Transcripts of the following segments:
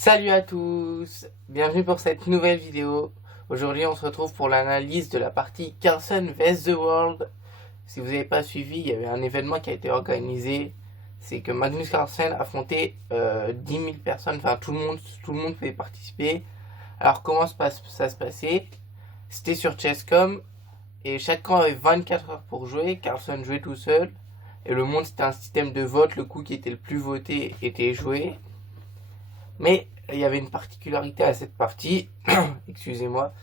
Salut à tous, bienvenue pour cette nouvelle vidéo. Aujourd'hui on se retrouve pour l'analyse de la partie Carlsen vs The World. Si vous n'avez pas suivi, il y avait un événement qui a été organisé. C'est que Magnus Carlsen affrontait 10 000 personnes, enfin tout le monde pouvait participer. Alors comment ça se passait? C'était sur Chess.com et chaque camp avait 24 heures pour jouer. Carlsen jouait tout seul et le monde c'était un système de vote, le coup qui était le plus voté était joué. Mais il y avait une particularité à cette partie, excusez-moi,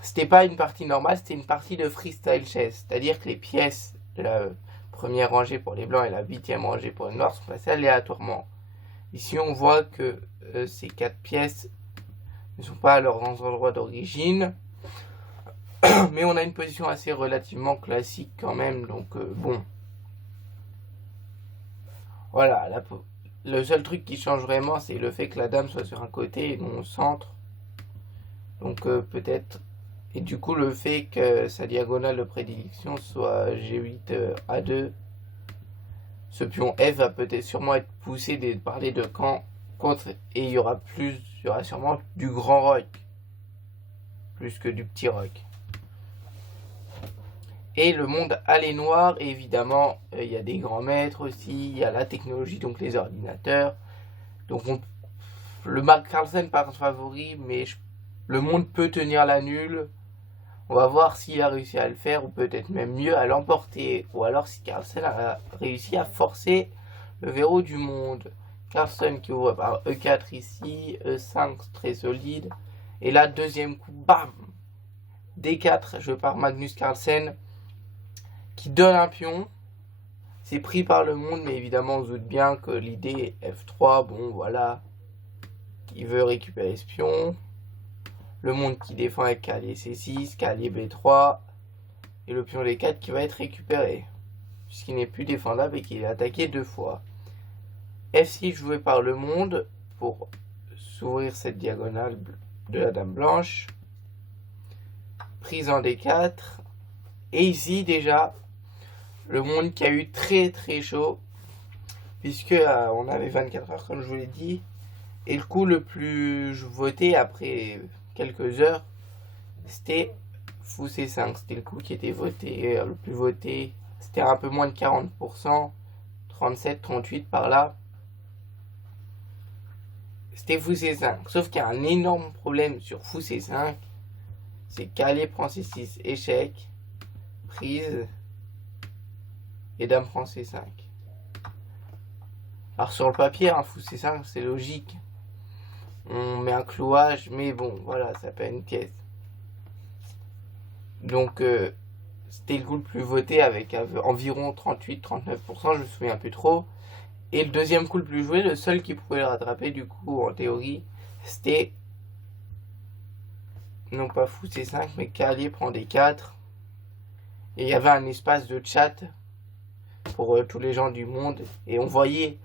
c'était pas une partie normale, c'était une partie de freestyle chess. C'est-à-dire que les pièces de la première rangée pour les blancs et la 8e rangée pour les noirs sont passées aléatoirement. Ici, on voit que ces 4 pièces ne sont pas à leurs endroits d'origine, mais on a une position assez relativement classique quand même, donc bon. Voilà, le seul truc qui change vraiment, c'est le fait que la dame soit sur un côté et non au centre. Donc peut-être. Et du coup, le fait que sa diagonale de prédilection soit G8 A2, ce pion F va peut-être sûrement être poussé par les deux camps contre, et il y aura sûrement du grand rock plus que du petit rock. Et le monde a les noirs, et évidemment, il y a des grands maîtres aussi, il y a la technologie, donc les ordinateurs. Donc le Mark Carlsen part favori, mais le monde peut tenir la nulle. On va voir s'il a réussi à le faire, ou peut-être même mieux à l'emporter, ou alors si Carlsen a réussi à forcer le verrou du monde. Carlsen qui ouvre par E4 ici, E5 très solide, et là deuxième coup, bam, D4 joué par Magnus Carlsen, qui donne un pion. C'est pris par le monde, mais évidemment on se doute bien que l'idée F3, bon voilà, il veut récupérer ce pion. Le monde qui défend avec cavalier C6, cavalier B3, et le pion D4 qui va être récupéré, puisqu'il n'est plus défendable et qu'il est attaqué 2 fois. F6 joué par le monde pour s'ouvrir cette diagonale de la dame blanche. Prise en D4. Et ici déjà, le monde qui a eu très très chaud, puisque on avait 24 heures comme je vous l'ai dit. Et le coup le plus voté après quelques heures, c'était Fou C5. C'était le coup qui était voté, le plus voté. C'était un peu moins de 40%, 37, 38 par là. C'était Fou C5. Sauf qu'il y a un énorme problème sur Fou C5. C'est cavalier prend C6, échec, prise, et dame prend C5. Alors sur le papier, un Fou C5, c'est logique. On met un clouage, mais bon, voilà, ça fait une pièce. Donc, c'était le coup le plus voté avec environ 38-39%, je me souviens plus trop. Et le deuxième coup le plus joué, le seul qui pouvait le rattraper, du coup, en théorie, c'était non pas Fou C5, mais cavalier prend D4. Et il y avait un espace de chat pour tous les gens du monde. Et on voyait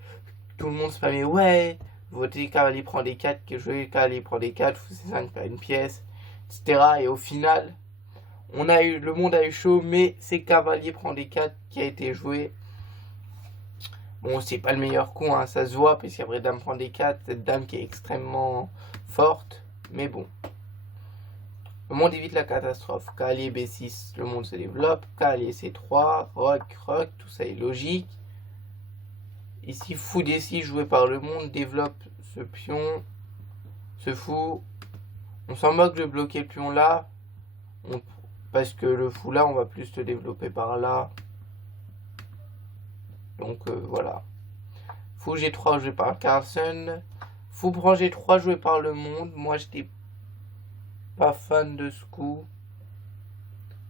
tout le monde spammer, ouais, votez cavalier prend D4, que jouer cavalier prend D4, Fou C5 pas une pièce, etc. Et au final, le monde a eu chaud, mais c'est cavalier prend D4 qui a été joué. Bon, c'est pas le meilleur coup, hein, ça se voit, parce qu'après dame prend D4, cette dame qui est extrêmement forte, mais bon. Le monde évite la catastrophe. Cavalier B6, le monde se développe. Cavalier C3, roc, roc, tout ça est logique. Ici, fou D6 joué par le monde développe ce pion, ce fou. On s'en moque de bloquer le pion là, parce que le fou là, on va plus se développer par là. Donc voilà. Fou G3 joué par Carlsen. Fou prend G3 joué par le monde. Moi, j'étais pas fan de ce coup.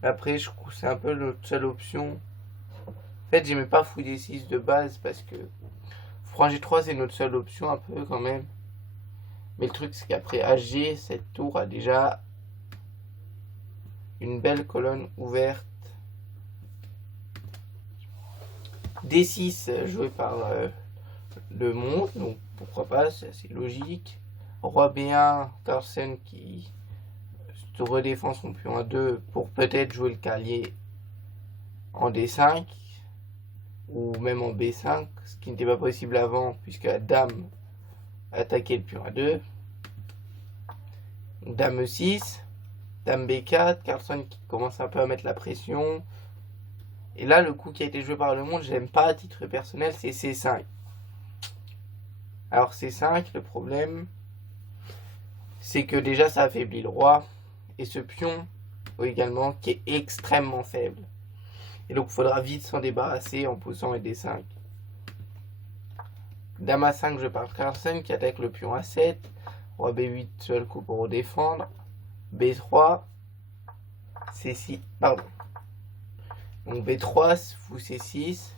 Après, c'est un peu notre seule option. En fait, j'aimais pas Fou D6 de base parce que Fou G3 c'est notre seule option un peu quand même. Mais le truc c'est qu'après HG, cette tour a déjà une belle colonne ouverte. D6 joué par le monde, donc pourquoi pas, c'est assez logique. Roi B1, Carlsen qui se redéfend son pion à 2 pour peut-être jouer le cavalier en D5 ou même en B5, ce qui n'était pas possible avant puisque la dame attaquait le pion à 2. Dame E6, Dame B4, Carlsen qui commence un peu à mettre la pression. Et là, le coup qui a été joué par le monde, je l'aime pas à titre personnel, c'est C5. Alors C5, le problème, c'est que déjà ça affaiblit le roi, et ce pion également qui est extrêmement faible. Et donc il faudra vite s'en débarrasser en posant un D5. Dame A5 joué par Carlsen qui attaque le pion A7. Roi B8, seul coup pour défendre. B3, C6, pardon. Donc B3, fou C6.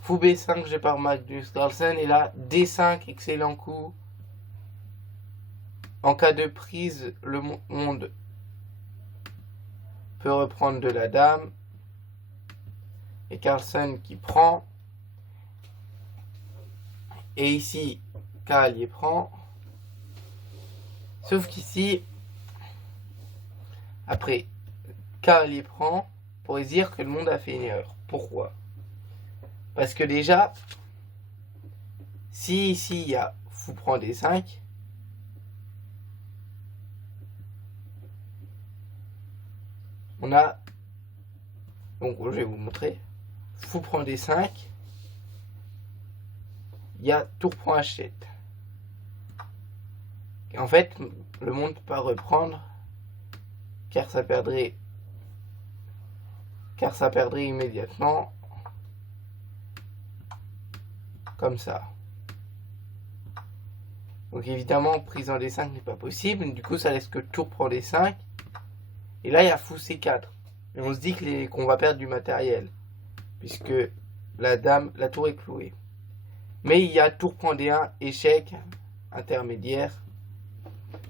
Fou B5 joué par Magnus Carlsen. Et là, D5, excellent coup. En cas de prise, le monde peut reprendre de la dame. Et Carlsen qui prend. Et ici, cavalier prend. Sauf qu'ici, après cavalier prend, on pourrait dire que le monde a fait une erreur. Pourquoi? Parce que déjà, si ici il y a fou prend D5, on a, donc je vais vous montrer, fou prend D5, il y a tour prend H7. En fait, le monde ne peut pas reprendre car ça perdrait immédiatement comme ça. Donc évidemment, prise en D5 n'est pas possible. Du coup, ça laisse que tour prend D5. Et là, il y a fou C4. Et on se dit qu'on va perdre du matériel. Puisque la tour est clouée. Mais il y a tour prend D1, échec, intermédiaire.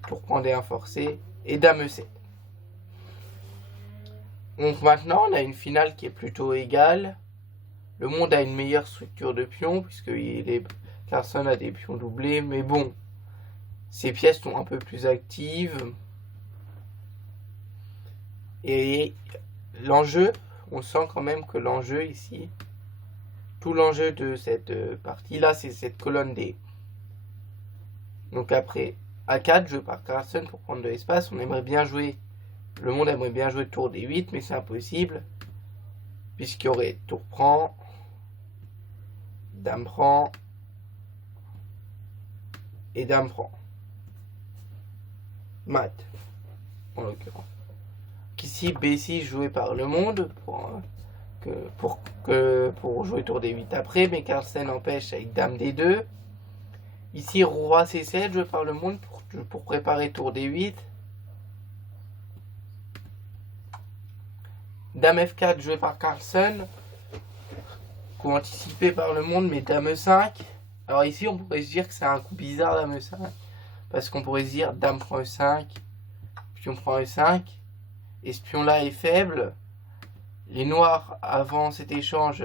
Tour prend D1 forcé. Et dame E7. Donc maintenant, on a une finale qui est plutôt égale. Le monde a une meilleure structure de pions, puisque Carlsen a des pions doublés. Mais bon, ses pièces sont un peu plus actives. Et l'enjeu, on sent quand même que l'enjeu ici, tout l'enjeu de cette partie-là, c'est cette colonne D. Donc après A4, joué par Carlsen pour prendre de l'espace, on aimerait bien jouer, le monde aimerait bien jouer tour D8, mais c'est impossible, puisqu'il y aurait tour prend, dame prend, et dame prend. Mat, en l'occurrence. Ici, B6 joué par le monde pour jouer tour D8 après, mais Carlsen empêche avec dame D2. Ici, roi C7 joué par le monde pour préparer tour D8. Dame F4 joué par Carlsen, coup anticipé par le monde, mais dame E5. Alors ici, on pourrait se dire que c'est un coup bizarre dame E5, parce qu'on pourrait se dire dame prend E5, pion prend E5, et ce pion-là est faible. Les noirs, avant cet échange,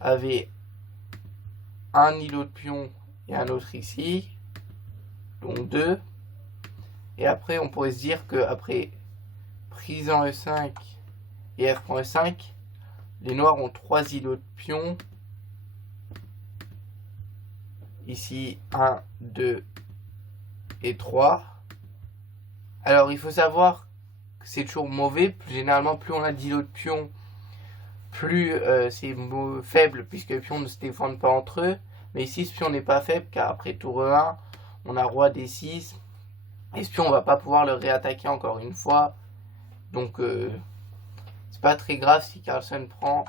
avaient un îlot de pion et un autre ici, donc 2. Et après, on pourrait se dire qu'après prise en E5 et F prend E5, les noirs ont 3 îlots de pion. Ici, 1, 2 et 3. Alors, il faut savoir que c'est toujours mauvais. Généralement, plus on a d'îlots de pion, plus c'est faible, puisque les pions ne se défendent pas entre eux. Mais ici, ce pion n'est pas faible, car après tour E1, on a roi D6. Et ce pion, on va pas pouvoir le réattaquer encore une fois. Donc, c'est pas très grave si Carlsen prend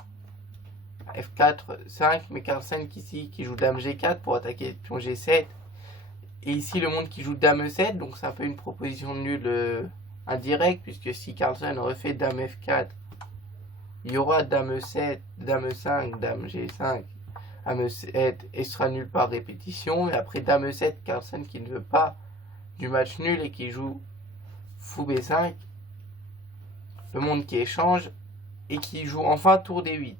F4, 5. Mais Carlsen ici, qui joue dame G4 pour attaquer le pion G7. Et ici, le monde qui joue dame E7. Donc, c'est un peu une proposition nulle indirecte, puisque si Carlsen refait dame F4, il y aura dame E7, dame E5, dame G5, dame E7, et sera nul par répétition. Et après dame E7, Carlsen qui ne veut pas du match nul et qui joue fou B5, le monde qui échange et qui joue enfin tour D8.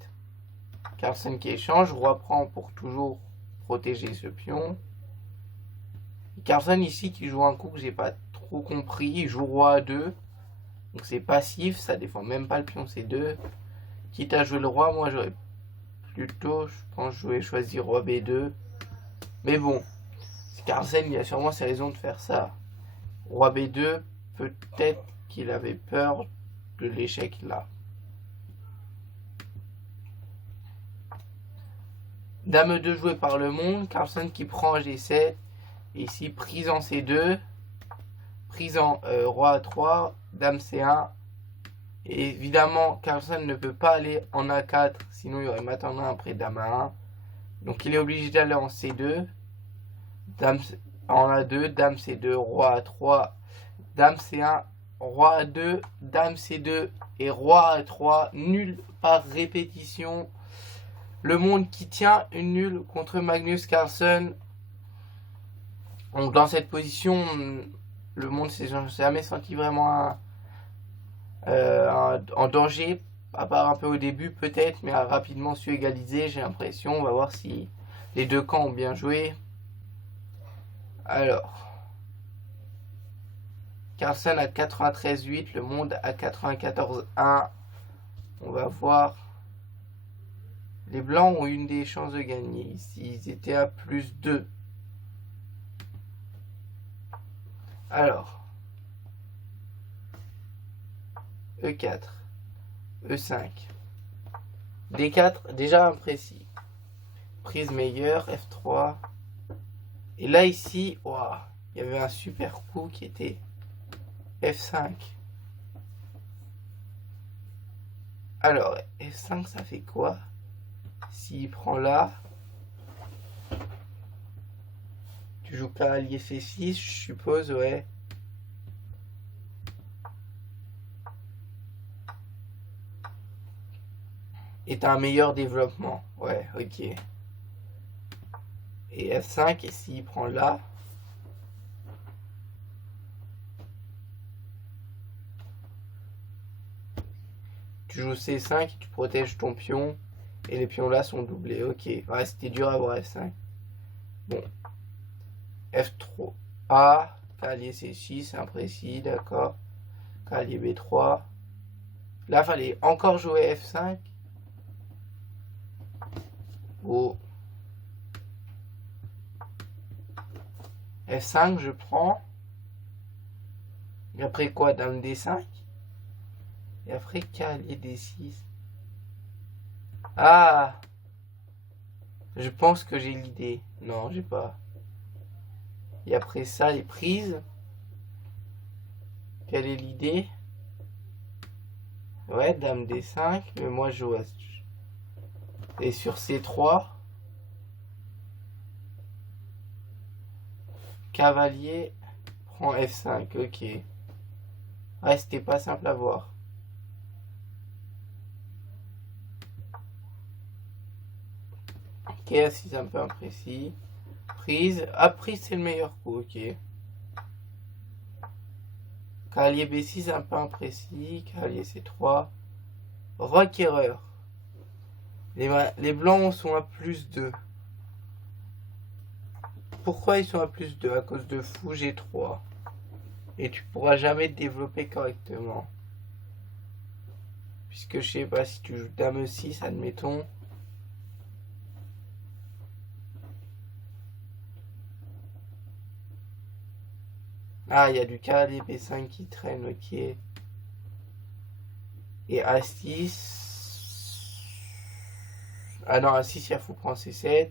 Carlsen qui échange, roi prend pour toujours protéger ce pion. Et Carlsen ici qui joue un coup que j'ai pas trop compris, il joue roi A2, donc c'est passif, ça défend même pas le pion C2. Quitte à jouer le roi, moi j'aurais plutôt, je pense, choisir roi B2. Mais bon, Carlsen, il a sûrement ses raisons de faire ça. Roi B2, peut-être qu'il avait peur de l'échec là. Dame 2 jouée par le monde, Carlsen qui prend G7. Et ici, prise en C2, prise en Roi A3, Dame C1. Et évidemment, Carlsen ne peut pas aller en A4, sinon il y aurait mat en 1 après Dame A1. Donc il est obligé d'aller en C2, Dame en A2, Dame C2, Roi A3, Dame C1, Roi A2, Dame C2 et Roi A3, nul par répétition. Le monde qui tient une nulle contre Magnus Carlsen. Donc dans cette position, le monde s'est jamais senti vraiment en danger, à part un peu au début peut-être, mais a rapidement su égaliser, j'ai l'impression. On va voir si les deux camps ont bien joué. Alors, Carlsen à 93,8, le monde à 94,1. On va voir. Les blancs ont une des chances de gagner ici. Ils étaient à plus 2. Alors, E4, E5, D4, déjà imprécis. Prise meilleure, F3. Et là, ici, wow, il y avait un super coup qui était F5. Alors, F5, ça fait quoi? S'il prend là, tu joues cavalier C6, je suppose, ouais. Et t'as un meilleur développement, ouais, ok. Et F5, et s'il prend là, tu joues C5, tu protèges ton pion, et les pions là sont doublés, ok. Ouais, c'était dur à voir F5. Bon. F3, A, cavalier C6, imprécis, d'accord. Cavalier B3. Là, fallait encore jouer F5. Oh. F5, je prends. Et après quoi? Dame D5. Et après cavalier D6. Ah! Je pense que j'ai l'idée. Non, j'ai pas. Et après ça, les prises. Quelle est l'idée? Ouais, Dame D5. Mais moi, je joue à... Et sur C3. Cavalier prend F5. Ok. Ouais, c'était pas simple à voir. Ok, A6 un peu imprécis. Prise. Ah, prise, c'est le meilleur coup. Ok. Cavalier B6 un peu imprécis. Cavalier C3. Requéreur. Les blancs sont à plus 2. Pourquoi ils sont à plus 2? À cause de fou G3. Et tu pourras jamais te développer correctement. Puisque je sais pas, si tu joues Dame 6, admettons. Ah, il y a du cavalier B5 qui traîne, ok. Et A6. Ah non, A6, il y a fou prend C7.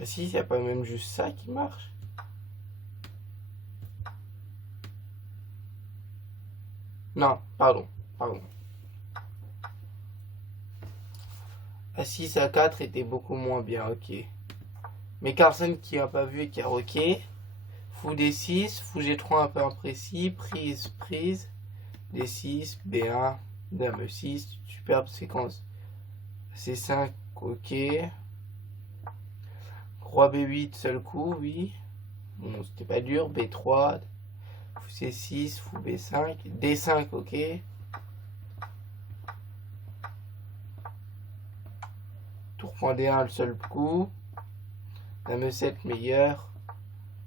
A6, il n'y a pas même juste ça qui marche. Non, pardon. A6, A4 était beaucoup moins bien, ok. Mais Carlsen qui a pas vu et qui a ok. Fou D6, fou G3 un peu imprécis, prise, D6, B1, Dame E6, superbe séquence. C5, ok. Roi B8, seul coup, oui. Bon, c'était pas dur. B3, fou C6, fou B5, D5, ok. Tour point D1, le seul coup. Dame E7, meilleur.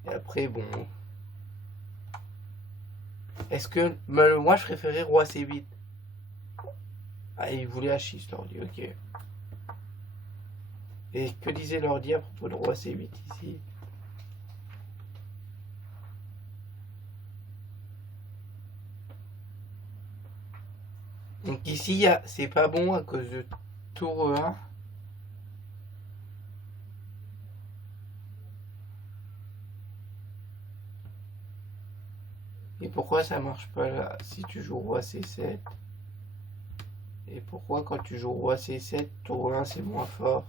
Et après, bon. Est-ce que. Moi, je préférais Roi C8. Ah, il voulait H6, l'ordi, ok. Et que disait l'ordi à propos de roi C8 ici? Donc ici, c'est pas bon à cause de tour 1. Et pourquoi ça marche pas là si tu joues roi C7? Et pourquoi quand tu joues roi C7, tour 1 c'est moins fort?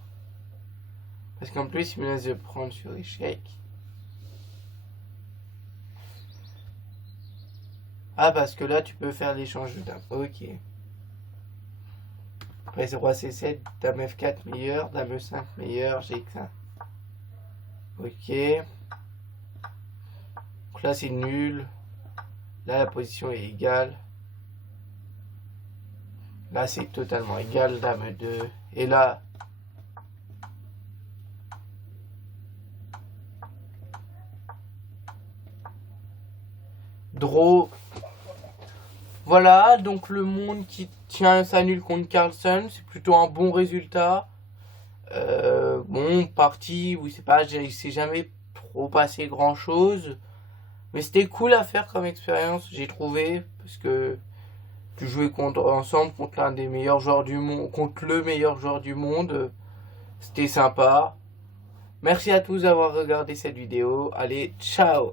Parce qu'en plus il me laisse de prendre sur échec. Ah parce que là tu peux faire l'échange de dames. Ok. Après roi C7, dame F4 meilleur, dame E5 meilleur, G5. Ok. Donc là c'est nul. Là la position est égale. Là c'est totalement égal, dame E2. Et là... Draw. Voilà, donc le monde qui tient sa nulle contre Carlsen, c'est plutôt un bon résultat. Bon, parti, oui, c'est pas, il s'est jamais trop passé grand chose. Mais c'était cool à faire comme expérience, j'ai trouvé. Parce que tu jouais ensemble contre l'un des meilleurs joueurs du monde, contre le meilleur joueur du monde. C'était sympa. Merci à tous d'avoir regardé cette vidéo. Allez, ciao!